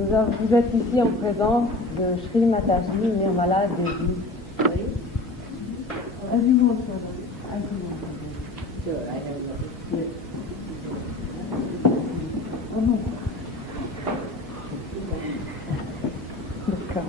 Vous êtes ici en présence de Sri Mataji Nirmala Devi. As you want, as you want. Sure, I have got it. Yes. Oh no. D'accord.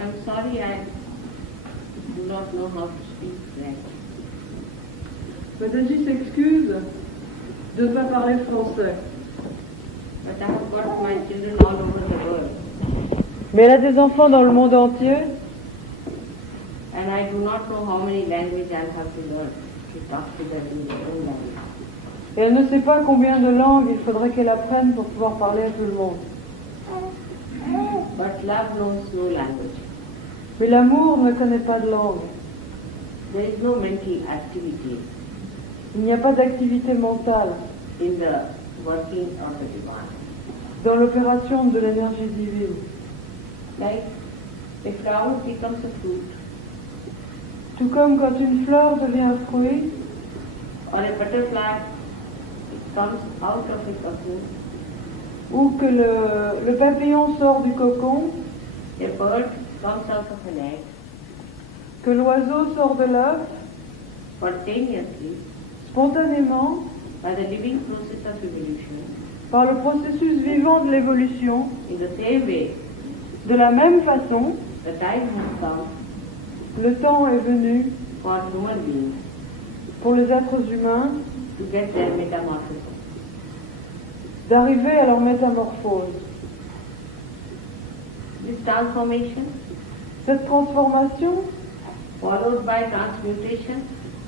I'm sorry, I do not know how to speak French. Mataji s'excuse de ne pas parler français. But I have got my children all over the world. Mais elle a des enfants dans le monde entier. And I do not know how many languages I have to learn to talk to them in their own language. Et elle ne sait pas combien de langues il faudrait qu'elle apprenne pour pouvoir parler à tout le monde. But love knows no language. Mais l'amour ne connaît pas de langue. There is no mental activity Il n'y a pas d'activité mentale in the working of the divine. dans l'opération de l'énergie divine. Like a flower becomes a fruit, Tout comme quand une fleur devient un fruit, or a butterfly comes out of a cocoon, ou que le papillon sort du cocon, a bird comes out of an egg, que l'oiseau sort de l'œuf, spontaneously, spontanément, by the living process of evolution, par le processus vivant de l'évolution, in the same way, de la même façon, the time has come le temps est venu for human beings pour les êtres humains to get their metamorphosis. d'arriver à leur métamorphose. This transformation, Cette transformation, followed by transmutation,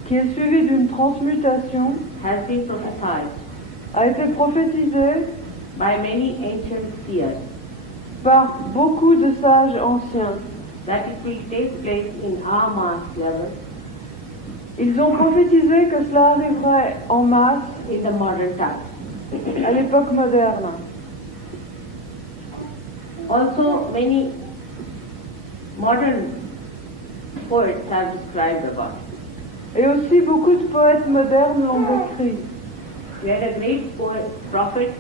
qui est suivie d'une transmutation, has been prophesied a été prophétisée by many ancient seers par beaucoup de sages anciens. that it will take place in our mass level Ils ont prophétisé que cela arriverait en masse in the modern time. à l'époque moderne. Also, many modern poets have described about it. Et aussi beaucoup de poètes modernes l'ont décrit. We had a great prophet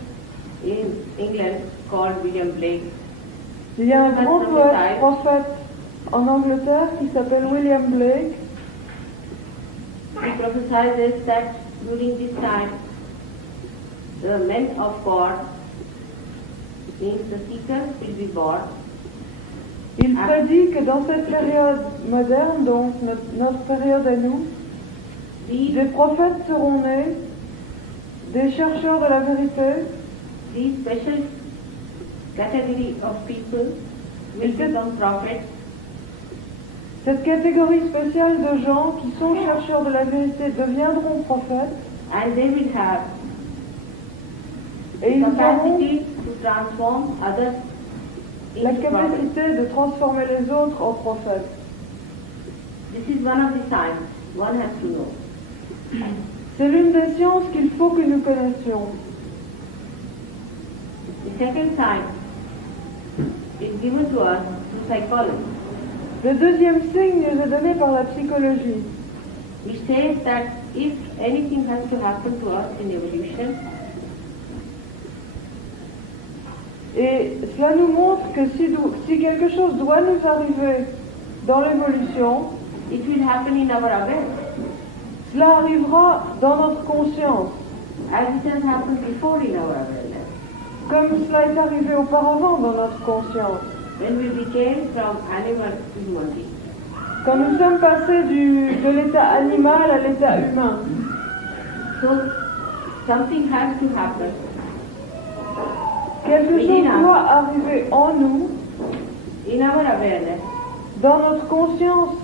in England called William Blake. Il y a un grand poète prophète en Angleterre qui s'appelle William Blake. He prophesies that during this time, the men of God, means the seekers, will be born. Il prédit que dans cette période moderne, donc notre période à nous, des prophètes seront nés, des chercheurs de la vérité. These special category of people will become prophets. Cette catégorie spéciale de gens qui sont chercheurs de la vérité deviendront prophètes And they will have et ils auront capacity to transform others la into prophets. capacité de transformer les autres en prophètes. This is one of the signs one has to know. C'est l'une des sciences qu'il faut que nous connaissions. The second sign is given to us through psychology. Le deuxième signe nous est donné par la psychologie. Which says that if anything has to happen to us in evolution, Et cela nous montre que si quelque chose doit nous arriver dans l'évolution, it will happen in our awareness, cela arrivera dans notre conscience, as it has happened before in our awareness. comme cela est arrivé auparavant dans notre conscience. When we became from animal to human being. Quand nous sommes passés de l'état animal à l'état humain. So, something has to happen. Quelque chose doit arriver en nous, in our awareness, dans notre conscience,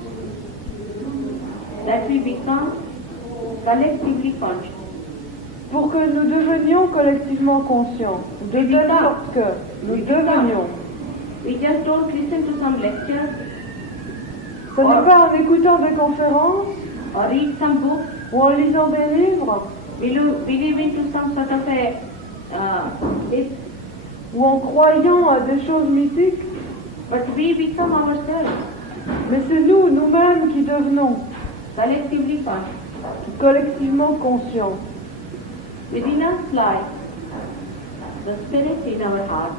that we become collectively conscious. pour que nous devenions collectivement conscients, de telle sorte que nous devenions. We just don't listen to some lectures Ce n'est pas en écoutant des conférences or read some books, ou en lisant des livres believe into some sort of myth, ou en croyant à des choses mythiques, but we become ourselves mais c'est nous, nous-mêmes, qui devenons collectively conscious. collectivement conscients. Within us lies the spirit in our heart,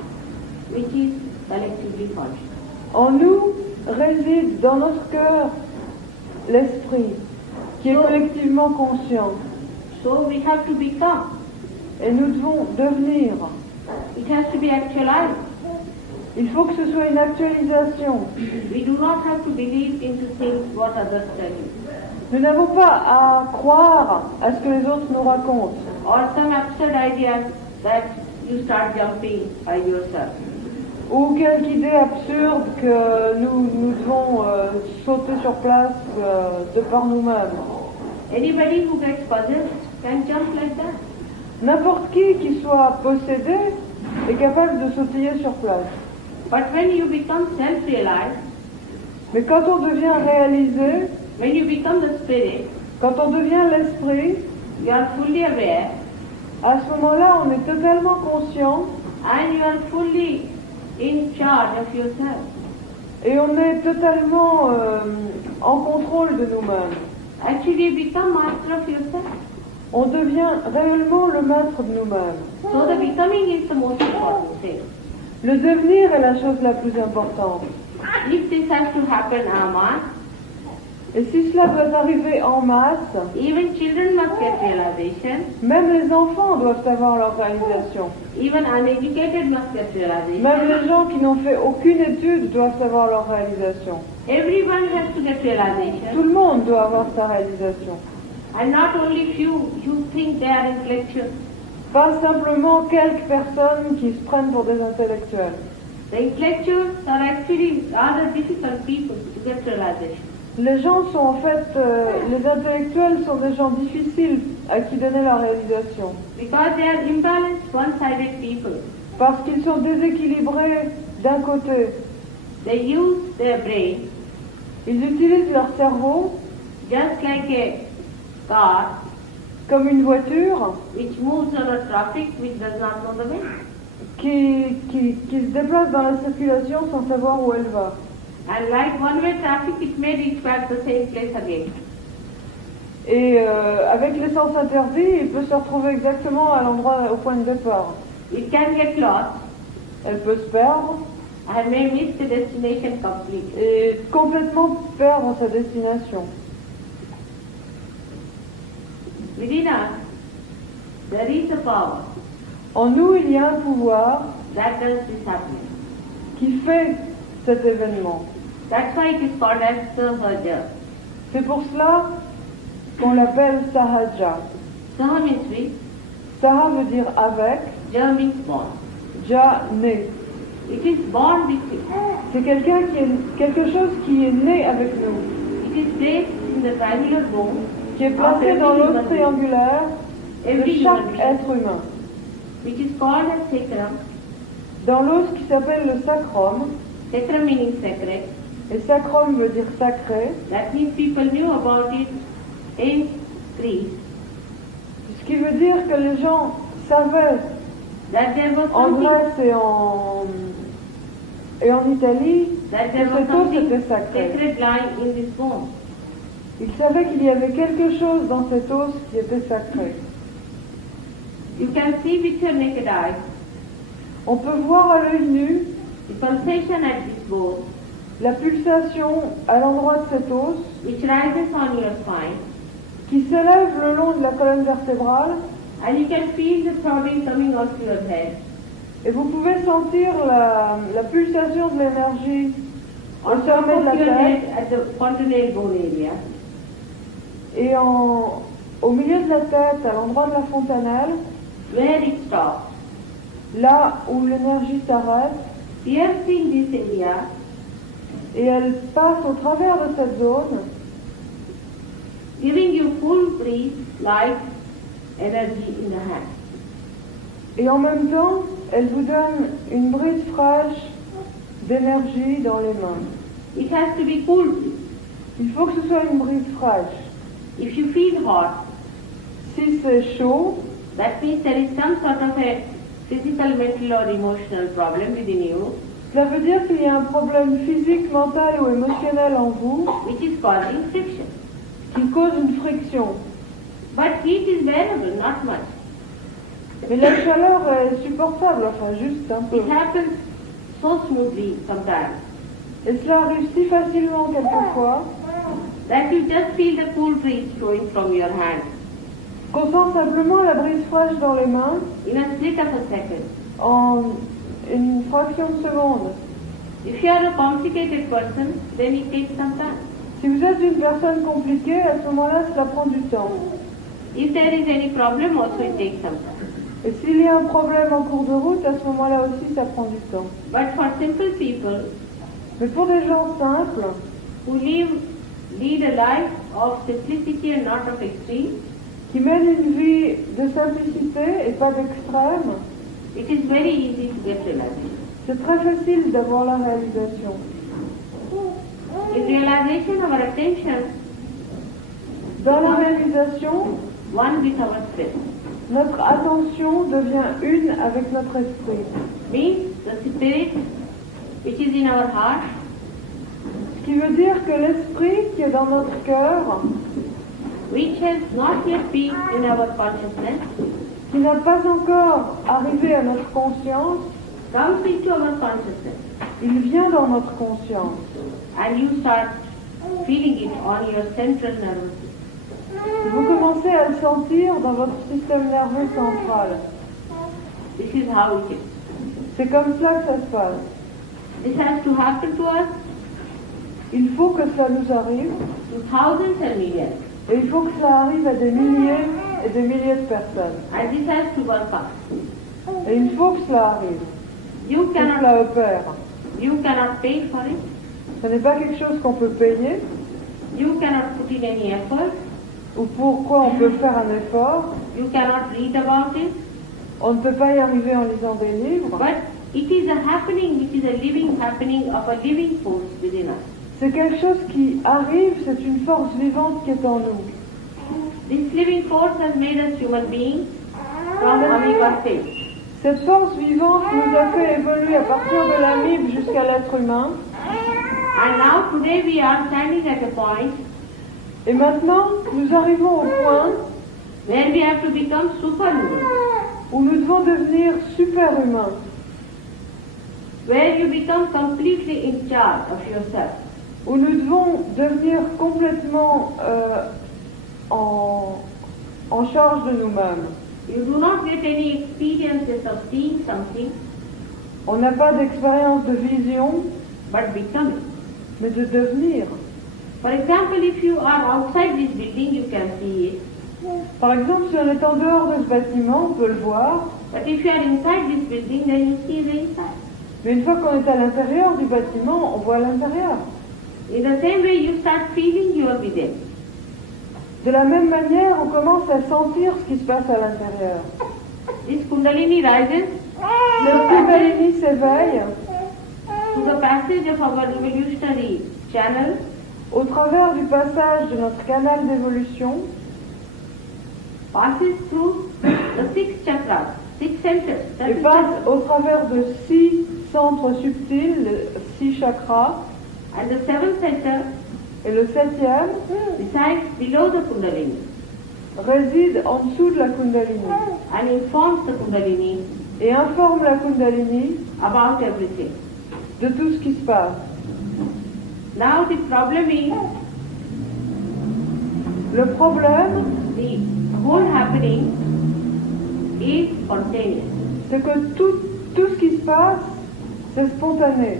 which is collectively conscious. En nous réside dans notre cœur l'esprit qui est collectivement conscient. So we have to become. Et nous devons devenir. It has to be actualized. Il faut que ce soit une actualisation. We do not have to believe into things what others tell you, Nous n'avons pas à croire à ce que les autres nous racontent. or some absurd idea that you start jumping by yourself. Ou quelque idée absurde que nous devons sauter sur place de par nous-mêmes. Anybody who gets possessed can jump like that. N'importe qui soit possédé est capable de sautiller sur place. But when you become self-realized, Mais quand on devient réalisé, when you become the spirit, quand on devient l'esprit, you are fully aware à ce moment-là, on est totalement conscient and you are fully in charge of yourself. et on est totalement en contrôle de nous-mêmes. Actually, you become master of yourself. On devient réellement le maître de nous-mêmes. So the becoming is the most important thing. Le devenir est la chose la plus importante. If this has to happen en masse, Et si cela doit arriver en masse, even children must get realization, même les enfants doivent avoir leur réalisation. even uneducated must get realization. Même les gens qui n'ont fait aucune étude doivent avoir leur réalisation. Everyone has to get Tout realization, le monde doit avoir sa réalisation. and not only few who think they are intellectual. Pas simplement quelques personnes qui se prennent pour des intellectuels. The intellectuals are actually rather difficult people to get realization. Les gens sont en fait, les intellectuels sont des gens difficiles à qui donner la réalisation. Because they are imbalanced, one-sided people. Parce qu'ils sont déséquilibrés d'un côté. They use their brain Ils utilisent leur cerveau just like a car comme une voiture which moves on a traffic which does not know the way. qui se déplace dans la circulation sans savoir où elle va. And like one-way traffic, it may reach back the same place again. Et avec l'essence interdite, il peut se retrouver exactement à l'endroit, au point de départ. It can get lost Elle peut se perdre and may miss the destination completely. et complètement perdre sa destination. Within us, there is a power En nous, il y a un pouvoir that does this happening. qui fait cet événement. That's why it is called as Sahaja. C'est pour cela qu'on l'appelle Sahaja. Saha means with, Saha veut dire avec, Ja means born. Ja, né. It is born with you. C'est quelque chose qui est né avec nous, It is placed in the triangular bone qui est placé dans l'os triangulaire de every chaque human being, être humain. which is called as sacrum. Dans l'os qui s'appelle le sacrum, Sacrum meaning sacred. et sacrum veut dire sacré, That means people knew about it in Greece. ce qui veut dire que les gens savaient That there was en something, Grèce et en Italie that que there was cet os something était sacré. sacred lying in this bone. Ils savaient qu'il y avait quelque chose dans cet os qui était sacré. You can see with your naked eye On peut voir à l'œil nu the pulsation at this bone, la pulsation à l'endroit de cet os which rises on your spine, qui s'élève le long de la colonne vertébrale and you can feel the throbbing coming onto your head. et vous pouvez sentir la pulsation de l'énergie au On top sommet de la of your tête head at the fontanelle bone area. et au milieu de la tête, à l'endroit de la fontanelle, Where it stops. là où l'énergie s'arrête, Piercing this area, et elle passe au travers de cette zone, giving you full breeze, light, energy in the hand. Et en même temps, elle vous donne une brise fraîche d'énergie dans les mains. It has to be cool. Il faut que ce soit une brise fraîche. If you feel hot, Si c'est chaud, that means there is some sort of a physical, mental or emotional problem within you, cela veut dire qu'il y a un problème physique, mental ou émotionnel en vous which is causing friction. qui cause une friction. But heat is bearable, not much. Mais la chaleur est supportable, enfin juste un peu. It happens so smoothly sometimes Et cela arrive si facilement quelquefois that you just feel the cool breeze flowing from your hand qu'on sent simplement la brise fraîche dans les mains in a split of a second. en une fraction de seconde. If you are a complicated person, then it takes some time. Si vous êtes une personne compliquée, à ce moment-là, cela prend du temps. If there is any problem, also it takes some time. Et s'il y a un problème en cours de route, à ce moment-là aussi, ça prend du temps. But for simple people Mais pour des gens simples, who lead a life of simplicity and not of extreme, qui mènent une vie de simplicité et pas d'extrême, it is very easy to get realization. c'est très facile d'avoir la réalisation. In realization, our attention Dans la réalisation, one with our spirit. notre attention devient une avec notre esprit. Means the spirit which is in our heart Ce qui veut dire que l'esprit qui est dans notre cœur, which has not yet been in our consciousness, qui n'a pas encore arrivé à notre conscience, comes into our consciousness il vient dans notre conscience. and you start feeling it on your central nervous system. Vous commencez à le sentir dans votre système nerveux central. This is how it is. C'est comme cela que ça se passe. This has to happen to us Il faut que cela nous arrive, to thousands and millions. et il faut que cela arrive à des milliers et des milliers de personnes. And this has to work out. Et il faut que cela arrive, You que cannot, cela opère. you cannot pay for it. Ce n'est pas quelque chose qu'on peut payer, You cannot put in any effort. ou pour quoi on peut faire un effort. You cannot read about it. On ne peut pas y arriver en lisant des livres. But it is a happening which is a living happening of a living force within us. C'est quelque chose qui arrive, c'est une force vivante qui est en nous. This living force has made us human beings from amoeba stage. Cette force vivante nous a fait évoluer à partir de l'amibe jusqu'à l'être humain. And now today we are standing at a point Et maintenant, nous arrivons au point where we have to become superhuman, où nous devons devenir super-humains, where you become completely in charge of yourself. où nous devons devenir complètement en charge de nous-mêmes. You do not get any experiences of seeing something, On n'a pas d'expérience de vision, but becoming. mais de devenir. For example, if you are outside this building, you can see it. Par exemple, si on est en dehors de ce bâtiment, on peut le voir, But if you are inside this building, then you see the inside. mais une fois qu'on est à l'intérieur du bâtiment, on voit l'intérieur. In the same way, you start feeling you are within. De la même manière, on commence à sentir ce qui se passe à l'intérieur. This Kundalini rises Le Kundalini s'éveille to the passage of our evolutionary channel, au travers du passage de notre canal d'évolution, passes through the six chakras, six centers. That et is passe chakras. au travers de 6 centres subtils, 6 chakras, And the seventh center et le 7e resides below the Kundalini réside en dessous de la Kundalini and informs the Kundalini et informe la Kundalini about everything. de tout ce qui se passe. Now the problem is Le problème, the whole happening is spontaneous. c'est que tout ce qui se passe, c'est spontané.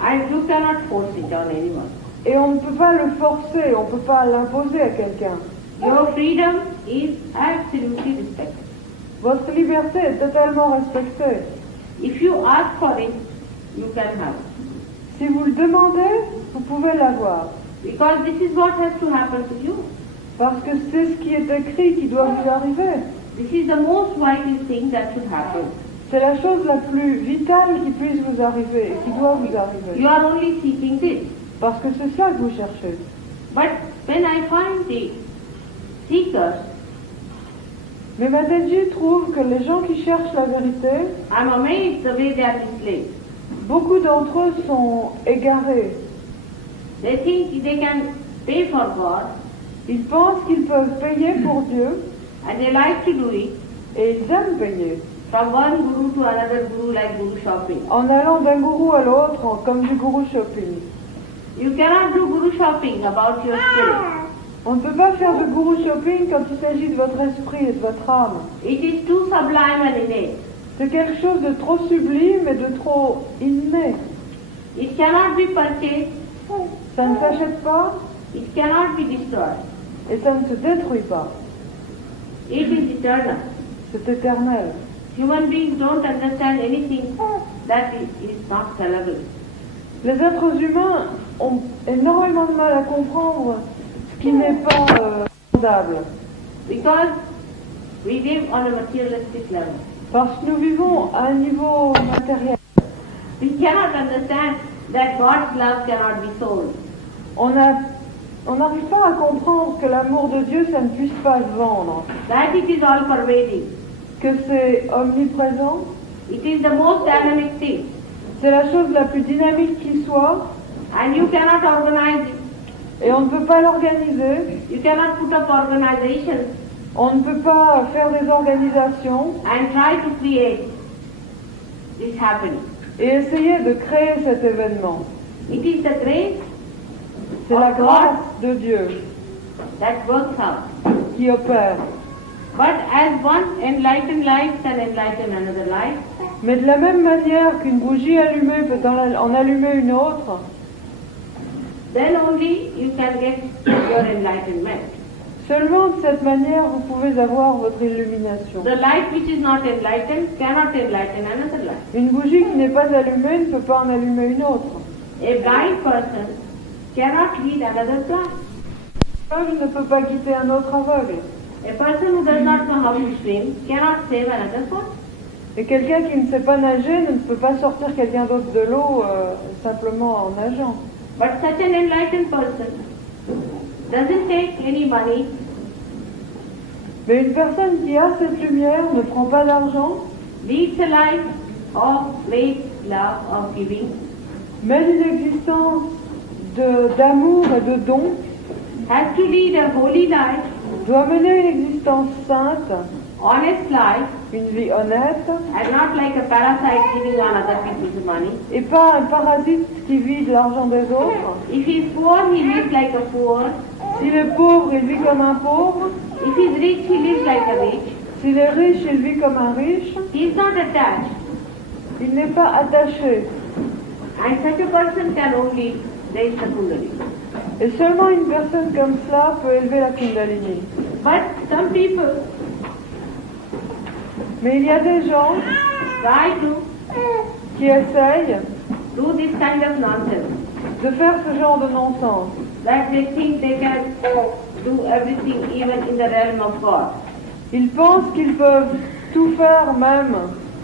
And you cannot force it on anyone. Et on ne peut pas le forcer, on ne peut pas l'imposer à quelqu'un. Your freedom is absolutely respected. Votre liberté est totalement respectée. If you ask for it, you can have it. Si vous le demandez, vous pouvez l'avoir. Because this is what has to happen to you. Parce que c'est ce qui est écrit qui doit vous arriver. This is the most vital thing that should happen. C'est la chose la plus vitale qui puisse vous arriver et qui doit vous arriver. You are only seeking this. Parce que c'est ça que vous cherchez. But when I find the seekers, Mais Mataji trouve que les gens qui cherchent la vérité, I'm amazed the way they are misled. beaucoup d'entre eux sont égarés. They think they can pay for God, Ils pensent qu'ils peuvent payer pour Dieu and they like to do it et ils aiment payer. from one guru to another guru, like guru shopping. En allant d'un gourou à l'autre, comme du gourou shopping. You cannot do guru shopping about your spirit. On ne peut pas faire de gourou shopping quand il s'agit de votre esprit et de votre âme. It is too sublime and innate. C'est quelque chose de trop sublime et de trop inné. It cannot be purchased, Ça ne s'achète pas it cannot be destroyed. et ça ne se détruit pas. It is eternal. C'est éternel. Human beings don't understand anything that is not sellable. Les êtres humains ont énormément de mal à comprendre ce qui n'est pas vendable. Because we live on a materialistic level. Parce que nous vivons à un niveau matériel. We cannot understand that God's love cannot be sold. On n'arrive pas à comprendre que l'amour de Dieu, ça ne puisse pas se vendre. That it is all pervading. Que c'est omniprésent. It is the most dynamic thing. C'est la chose la plus dynamique qui soit. And you cannot organize it. Et on ne peut pas l'organiser. You cannot put up organizations On ne peut pas faire des organisations and try to create this happening. et essayer de créer cet événement. It is the grace C'est la grâce de Dieu that works out. qui opère. But as one enlightened life can enlighten another life, Mais de la même manière qu'une bougie allumée peut en allumer une autre, then only you can get your enlightenment. seulement de cette manière vous pouvez avoir votre illumination. The light which is not enlightened cannot enlighten another light. Une bougie qui n'est pas allumée ne peut pas en allumer une autre. A blind person cannot lead another blind. L'aveugle ne peut pas quitter un autre aveugle. A person who does not know how to swim cannot save another person. Et quelqu'un qui ne sait pas nager ne peut pas sortir quelqu'un d'autre de l'eau simplement en nageant. But such an enlightened person doesn't take any money, Mais une personne qui a cette lumière ne prend pas d'argent, leads a life of faith, love, of giving, mène une existence d'amour et de don, has to lead a holy life, doit mener une existence sainte, honest life, une vie honnête, and not like a parasite living on other people's money. et pas un parasite qui vit de l'argent des autres. If he is poor, he lives like a poor. S'il est pauvre, il vit comme un pauvre. If he is rich, he lives like a rich. S'il est riche, il vit comme un riche. He is not attached. Il n'est pas attaché. And such a person can only raise the Kundalini. Et seulement une personne comme cela peut élever la Kundalini. But some people Mais il y a des gens try to qui essayent do this kind of nonsense. de faire ce genre de non-sens. That they think they can do everything even in the realm of God. Ils pensent qu'ils peuvent tout faire même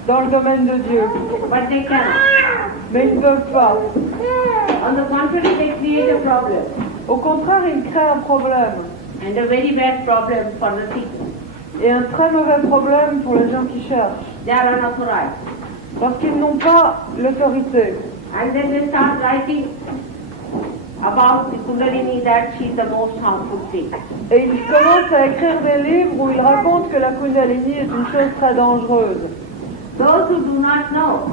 dans le domaine de Dieu. But they cannot. Mais ils ne peuvent pas. On the contrary, they create a problem. Au contraire, ils créent un problème. And a very bad problem for the seeker. Et un très mauvais problème pour les gens qui cherchent. They are unauthorized. Parce qu'ils n'ont pas l'autorité. And then they start writing about the Kundalini that she is the most harmful thing. Et ils commencent à écrire des livres où ils racontent que la Kundalini est une chose très dangereuse. Those who do not know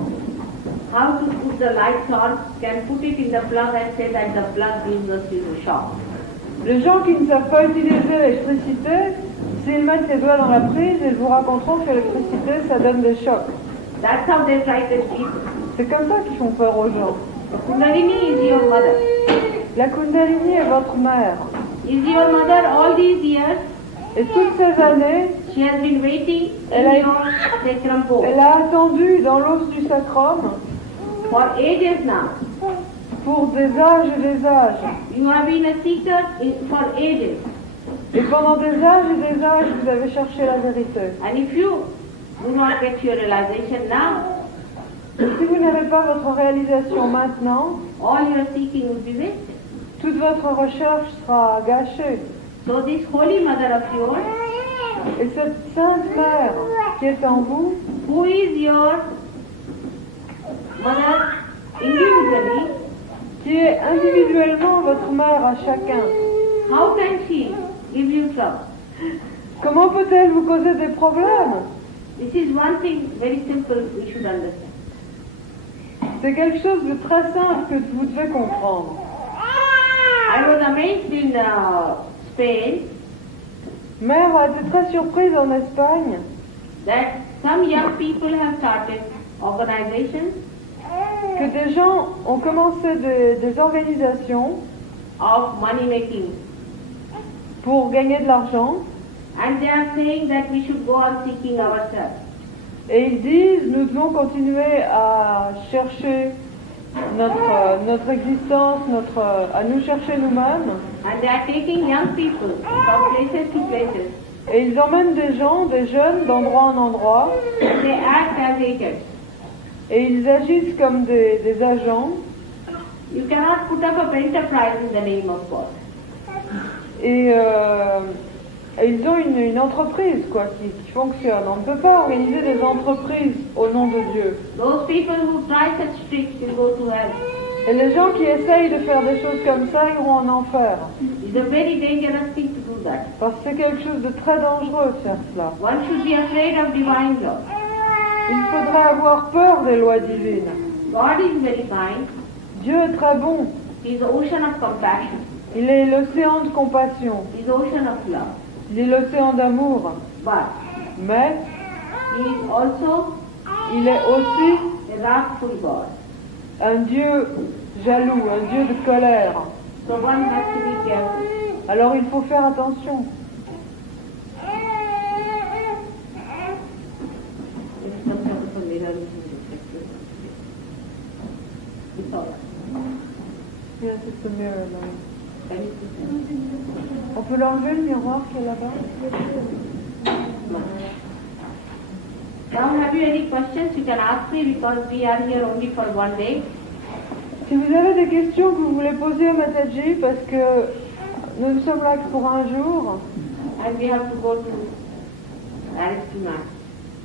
how to put the light source can put it in the plug and say that the plug gives us a shock. Les gens qui ne savent pas utiliser l'électricité, s'ils mettent les doigts dans la prise, ils vous raconteront que l'électricité, ça donne des chocs. That's how they frighten people. C'est comme ça qu'ils font peur aux gens. Kundalini is your mother. La Kundalini est votre mère. Is your mother all these years? Et toutes ces années, She has been waiting Elle in a- your sacrum pole elle a attendu dans l'os du sacrum for ages now. pour des âges et des âges. You have been a seeker for ages. Et pendant des âges et des âges, vous avez cherché la vérité. And if you do not get your realization now, Et si vous n'avez pas votre réalisation maintenant, all your seeking will be wasted. toute votre recherche sera gâchée. So this holy mother of yours, Et cette sainte mère qui est en vous, who is your mother individually, qui est individuellement votre mère à chacun, how can she give you trouble? comment peut-elle vous causer des problèmes? This is one thing very simple we should understand. C'est quelque chose de très simple que vous devez comprendre. I was amazed in Spain Mère a été très surprise en Espagne that some young people have started organizations que des gens ont commencé des organisations of money making, pour gagner de l'argent and they are saying that we should go on seeking ourselves. et ils disent nous devons continuer à chercher notre existence, à nous chercher nous-mêmes. And they are taking young people from places to places. Et ils emmènent des gens, des jeunes, d'endroit en endroit, They act as agents. et ils agissent comme des agents. You cannot put up an enterprise in the name of God. Et ils ont une entreprise qui fonctionne. On ne peut pas organiser des entreprises au nom de Dieu. Those people who try such tricks will go to hell. Et les gens qui essayent de faire des choses comme ça iront en enfer. It's a very dangerous thing to do that. Parce que c'est quelque chose de très dangereux de faire cela. One should be afraid of divine law. Il faudrait avoir peur des lois divines. God is very kind. Dieu est très bon. He is the ocean of compassion. Il est l'océan de compassion. He is the ocean of love. Il est l'océan d'amour. But Mais He is also il est aussi a wrathful God. un Dieu jaloux, un Dieu de colère. So one has to be careful. Alors il faut faire attention. If some sort of a mirror is reflected. It's all right. Yes, it's a mirror, Mary. Can you see that? On peut l'enlever le miroir qui est là-bas? Now, have you any questions? You can ask me because we are here only for one day. Si vous avez des questions que vous voulez poser à Mataji, parce que nous ne sommes là que pour un jour, And we have to go to Aristuna.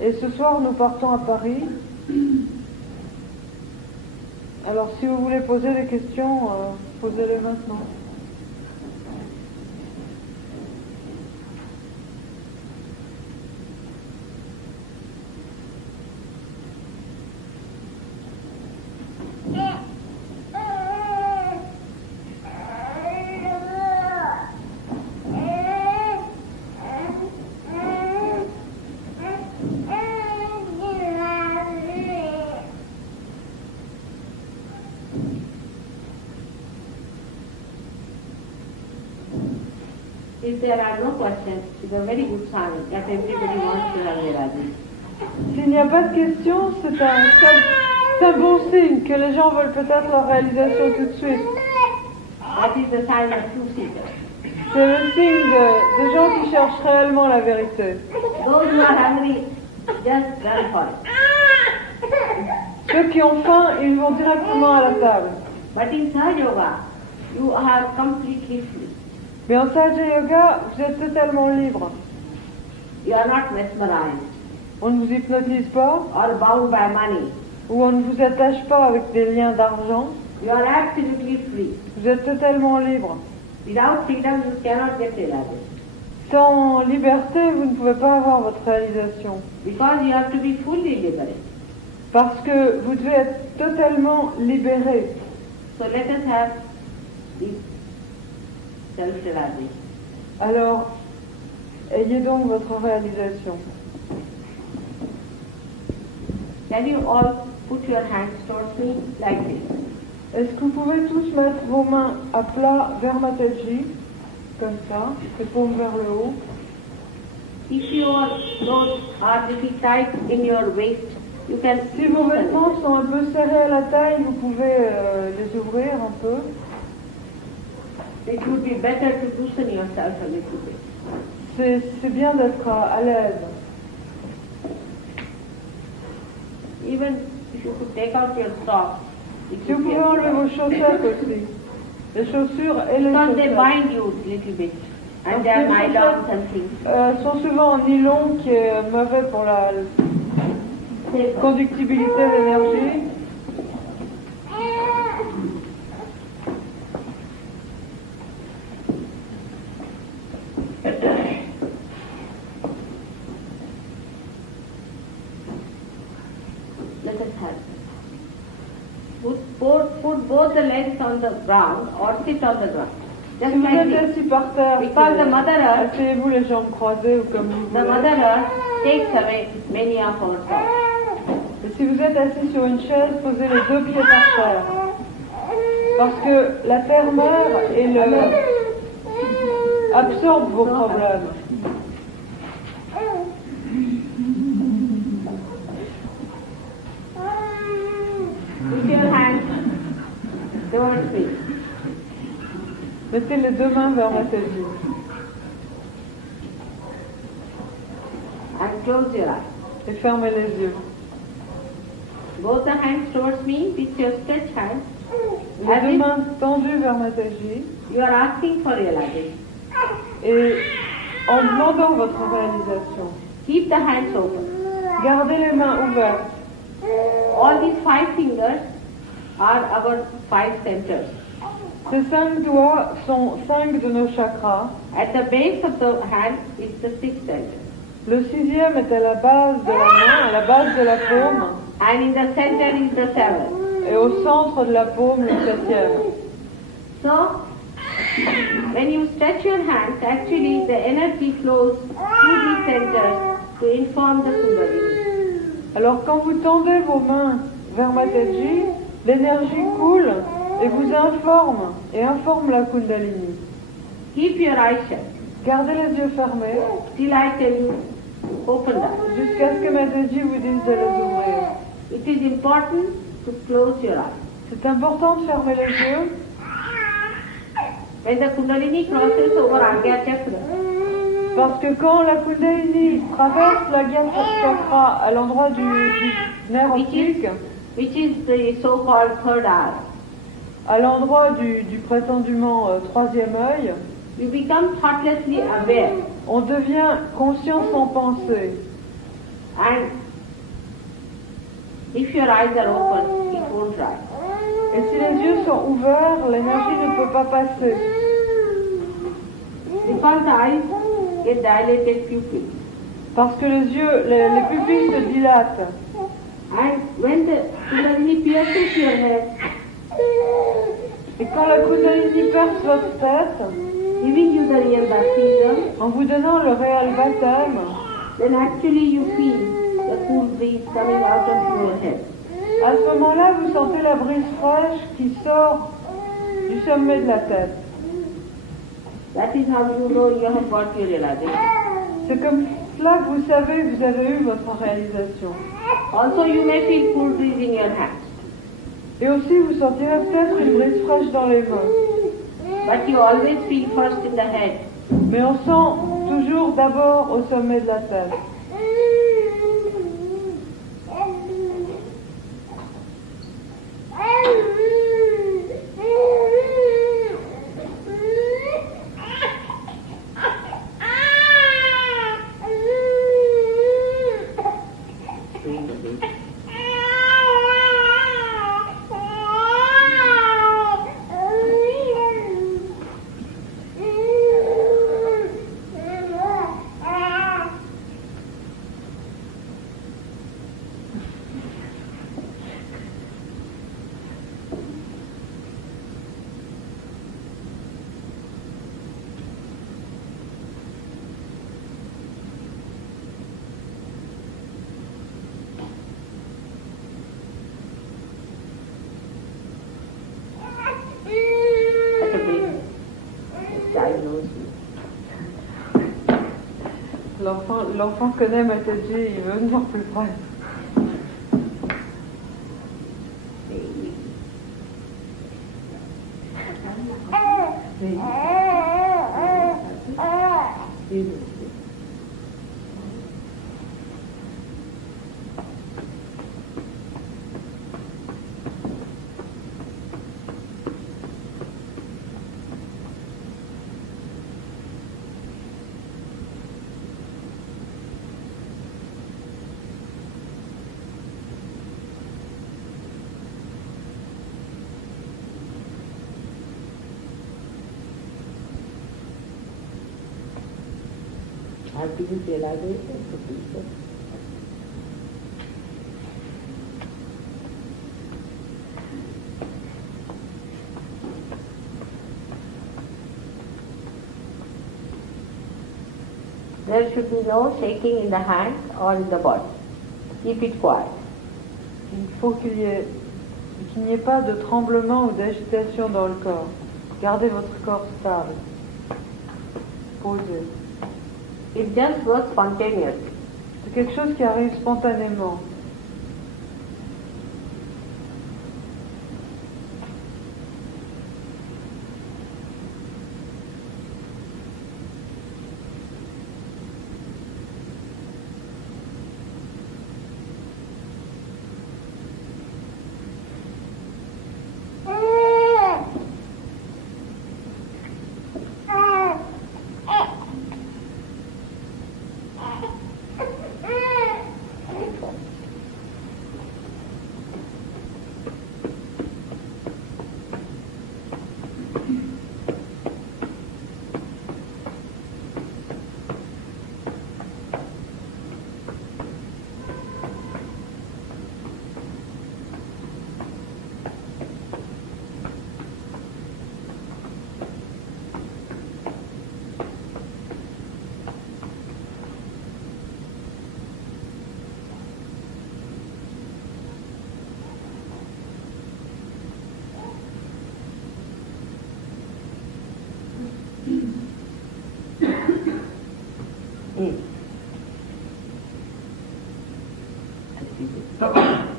et ce soir nous partons à Paris. Alors si vous voulez poser des questions, posez-les maintenant. If there are no questions, it's a very good sign that everybody wants to have their Radhi. S'il n'y a pas de questions, c'est un bon signe que les gens veulent peut-être leur réalisation tout de suite. That is the sign of true seekers. C'est le signe des gens qui cherchent réellement la vérité. Those who are hungry, just run for it. Ceux qui ont faim, ils vont directement à la table. But in Sahaja Yoga, you are completely free. Mais en Sahaja Yoga, vous êtes totalement libre. You are not mesmerized On ne vous hypnotise pas, or bound by money. ou on ne vous attache pas avec des liens d'argent. You are absolutely free. Vous êtes totalement libre. Without freedom, you cannot get realization. Sans liberté, vous ne pouvez pas avoir votre réalisation. Because you have to be fully liberated. Parce que vous devez être totalement libéré. So let us have this self-realization. Alors, ayez donc votre réalisation. Can you all put your hands towards me like this? Est-ce que vous pouvez tous mettre vos mains à plat vers Mataji, comme ça, les paumes vers le haut? If your clothes are little tight in your waist, you can Si vos vêtements sont un peu serrés à la taille, vous pouvez les ouvrir un peu. It would be better to loosen yourself a little bit. C'est bien d'être à l'aise. Even if you could take out your socks. Si vous pouvez enlever vos chaussettes aussi. Les chaussures et les Because they chaussettes. bind you a little bit. And they are nylon and things. Sont souvent en nylon qui est mauvais pour la conductibilité de l'énergie. Let us have. Put both the legs on the ground or sit on the ground. Just Si vous like êtes this. assis par terre, Because the Mother Earth, asseyez-vous les jambes croisées ou comme vous the voulez. Mother Earth takes away many of our thoughts. Et si vous êtes assis sur une chaise, posez les deux pieds par terre. Parce que la terre-mère et absorbe vos problèmes. Put your hands towards me. Mettez les deux mains vers ma tête. And close your eyes. Et fermez les yeux. Both the hands towards me with your stretched hands. Les As deux if mains tendues vers ma tête. you are asking for realization. Et en demandant votre réalisation. Keep the hands open. Gardez les mains ouvertes. All these 5 fingers are our 5 centers. Ces 5 doigts sont 5 de nos chakras. At the base of the hand is the 6th center. Le 6e est à la base de la main, à la base de la paume. And in the center is the 7th. Et au centre de la paume, le 7e. So, when you stretch your hands, actually the energy flows through these centers to inform the Kundalini. Alors quand vous tendez vos mains vers Mataji, l'énergie coule et vous informe la Kundalini. Keep your eyes shut. Gardez les yeux fermés Till I tell you, open them. jusqu'à ce que Mataji vous dise de les ouvrir. It is important to close your eyes. C'est important de fermer les yeux. When the Kundalini crosses over Agya Chakra, Parce que quand la Kundalini traverse la chakra à l'endroit du nerf optique, which is the so-called third eye, à l'endroit du prétendument troisième œil, you become thoughtlessly aware. on devient conscient sans penser. And if your eyes are open, it won't rise. Et si les yeux sont ouverts, l'énergie ne peut pas passer. Because the eyes get dilated pupils. Parce que les yeux, les pupilles se dilatent. And when the Kundalini pierces your head, Et quand la Kundalini perce votre tête, giving you the real baptism, en vous donnant le réel baptême, then actually you feel the cool breeze coming out of your head. à ce moment-là, vous sentez la brise fraîche qui sort du sommet de la tête. That is how you know you have got your realization. C'est comme cela que vous savez que vous avez eu votre réalisation. Also you may feel cool breeze in your hands. Et aussi, vous sentirez peut-être une brise fraîche dans les mains. But you always feel first in the head. Mais on sent toujours d'abord au sommet de la tête. That's a big child knows you. L'enfant connaît Mataji, il veut venir plus près. Et Jesus. How do you realize it? There should be no shaking in the hands or in the body. Keep it quiet. Il faut qu'il n'y ait pas de tremblement ou d'agitation dans le corps. Gardez votre corps stable, posé. It just goes spontaneously. C'est quelque chose qui arrive spontanément. Stop.